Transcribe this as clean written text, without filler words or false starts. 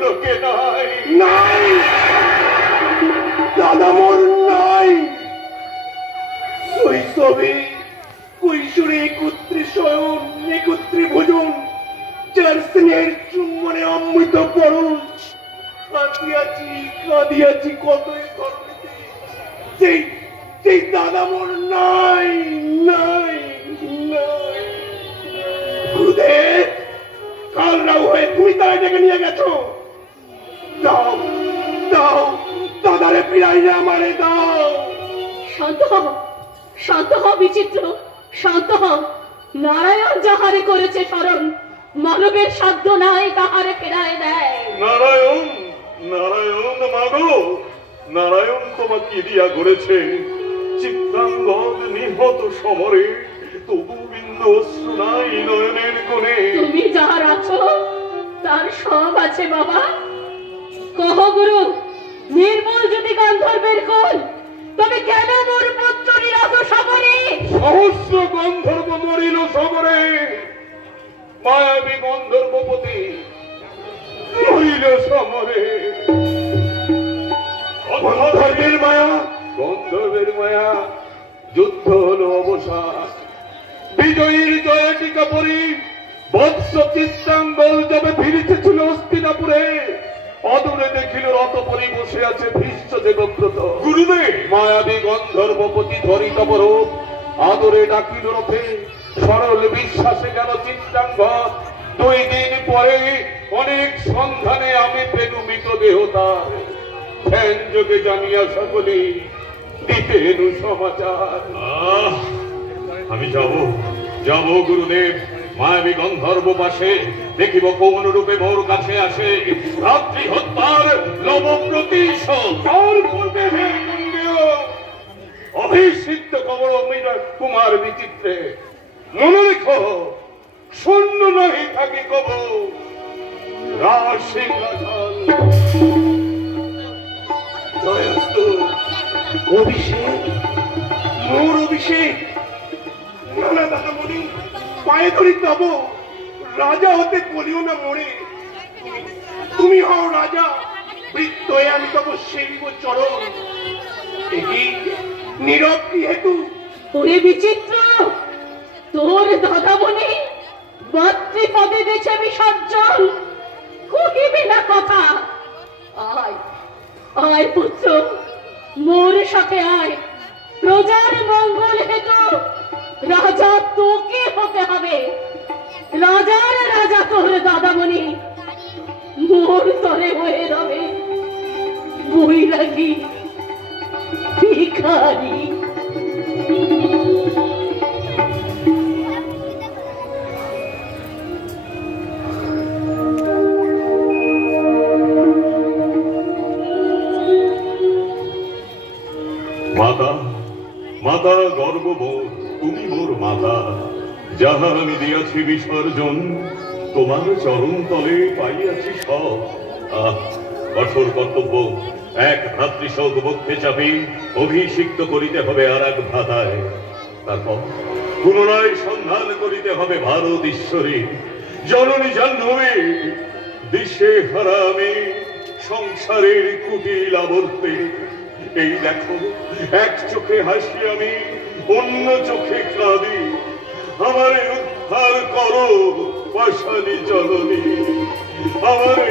লোকে নাই নাই দাদা মোর নাই শৈশবে কৈশোরে একত্রে শয়ন একত্রে ভোজন যার স্নেহের চুম্বনে অমৃত পরণ কাঁদিয়াছি কত ধরনেতে সেই সেই দাদা মোর নাই নাই নাই গুরুদেব কাল রাও হয়ে তুমি তারা ডেকে নিয়ে গেছো দাও দাও দাদারে ফিরাইয়া আমারে দাও শান্ত হ বিচিত্র শান্ত হ নারায়ণ যাহারে করেছে স্মরণ মানবের সাধ্য নাই তাহারে ফেরায় দেয় নারায়ণ নারায়ণ মাগো নারায়ণ তোমাকে দিয়া গড়েছে চিত্রাঙ্গদ নিহত সমরে তবু বিন্দু অশ্রু নাই নয়নের কোণে তুমি যাহার আছো তার সব আছে বাবা কহ গুরু নির্মল যদি গন্ধর্বের কোল তবে কেন মোর পুত্র নিরত সবরে সহস্র গন্ধর্ব মরিল সবরে মায়াবী গন্ধর্বপতি মরিল সমরে গন্ধর্বের মায়া যুদ্ধ হলো অবসান বিজয়ীর জয় টিকা পরি বৎস চিত্রাঙ্গল যাবে ফিরিতেছিল হস্তিনাপুরে অদূরে দেখিল রতপরি বসে আছে ভীষ্ম দেবব্রত গুরুদেব মায়াবী গন্ধর্বপতি ধরিত বরূপ আদরে ডাকিল রথে সরল বিশ্বাসে গেল চিত্রাঙ্গদ 2 দিন পরে অনেক সন্ধানে আমি পেলু মৃতদেহ তার ধ্যান যোগে জানিয়া সকলে দিতেন সমাচার আমি যাব গুরুদেব মায়াবী গন্ধর্ব পাশে দেখিব কোন রূপে মোর কাছে আসে রাত্রি হত্যার লব প্রতিশোধ তার পূর্বে অভিষিক্ত কবর কুমার বিচিত্রে মনে রেখো শূন্য নহি থাকি কব রাজসিংহাসন জয়স্তু অভিষেক মোর অভিষেক নানা দাদা মনি পায়ে ধরি তব রাজা হতে বলিও না মোরে তুমি হও রাজা বৃত্ত হয়ে আমি তব সেবিব চরণ নীরব কি হেতু ওরে বিচিত্র তোর দাদা বনে মাতৃপদে বেছে বিসর্জন কহিবি না কথা আয় আয় পুত্র মোর সাথে আয় প্রজার মঙ্গল হেতু রাজা তোকে হতে হবে রাজার রাজা তোর দাদামণি মোর তরে হয়ে রবে বৈরাগী ভিখারি মাতা মাতা গর্ব মোর তুমি মোর মাতা যাহা আমি দিয়াছি বিসর্জন তোমার চরণ তলে পাইয়াছি সব কঠোর কর্তব্য এক ভ্রাতৃশোক বক্ষে চাপি অভিষিক্ত করিতে হবে আর এক ভ্রাতায় তারপর পুনরায় সন্ধান করিতে হবে ভারত ঈশ্বরী জননী জাহ্নবী দিশে হারা আমি সংসারের কুটিল আবর্তে এই দেখো এক চোখে হাসি আমি অন্য চোখে কাঁদি আমারে উদ্ধার করো পাশানি জননী আমারে